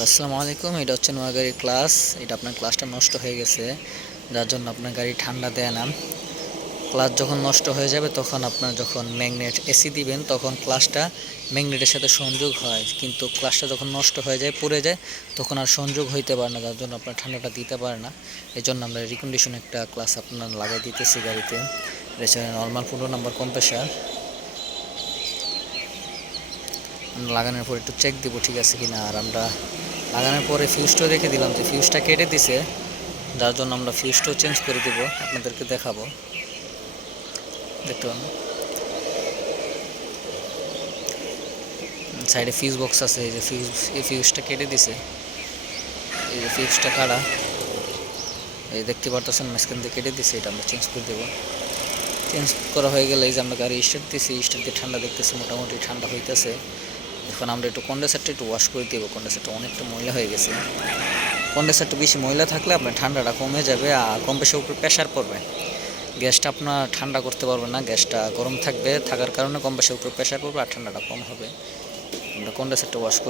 আসসালামু আলাইকুম। এটা হচ্ছে নোয়াগাড়ির ক্লাস। এটা আপনার ক্লাসটা নষ্ট হয়ে গেছে, যার জন্য আপনার গাড়ি ঠান্ডা দেয় না। ক্লাস যখন নষ্ট হয়ে যাবে তখন আপনার যখন ম্যাগনেট এসি দিবেন তখন ক্লাসটা ম্যাগনেটের সাথে সংযোগ হয়, কিন্তু ক্লাসটা যখন নষ্ট হয়ে যায় পড়ে যায় তখন আর সংযোগ হইতে পারে না, যার জন্য আপনার ঠান্ডাটা দিতে পারে না। এই জন্য আমরা রিকন্ডিশন একটা ক্লাস আপনার লাগাই দিতেছি গাড়িতে। এটা নর্মাল 15 নম্বর কম্প্রেসার লাগানোর পর একটু চেক দিব ঠিক আছে কিনা। আর আমরা লাগানোর পরে ফিউজটাও রেখে দিলাম, তো ফিউজটা কেটে দিছে, যার জন্য আমরা ফিউজটাও চেঞ্জ করে দিব, আপনাদেরকে দেখাবো। দেখতে পাবেন সাইডে ফিউজ বক্স আছে, এই যে এই ফিউজটা কেটে দিছে, এই যে ফিউজটা কাটা, এই দেখতে পারতেছেন মাঝখান দিয়ে কেটে দিছে, এটা আমরা চেঞ্জ করে দেবো। চেঞ্জ করা হয়ে গেলে এই যে আমরা গাড়ি স্টার্ট দিছি, স্টার্ট দিয়ে ঠান্ডা দেখতেছি, মোটামুটি ঠান্ডা হইতেছে। এখন আমরা একটু কন্ডেন্সারটা একটু ওয়াশ করে দেবো, কন্ডেন্সারটা অনেকটা ময়লা হয়ে গেছে। কন্ডেন্সারটা বেশি ময়লা থাকলে আপনার ঠান্ডাটা কমে যাবে আর কম্প্রেসারের উপর প্রেশার পড়বে, গ্যাসটা আপনার ঠান্ডা করতে পারবে না, গ্যাসটা গরম থাকবে, থাকার কারণে কম্প্রেসারের উপর প্রেশার পড়বে আর ঠান্ডাটা কম হবে। আমরা কন্ডেন্সারটা ওয়াশ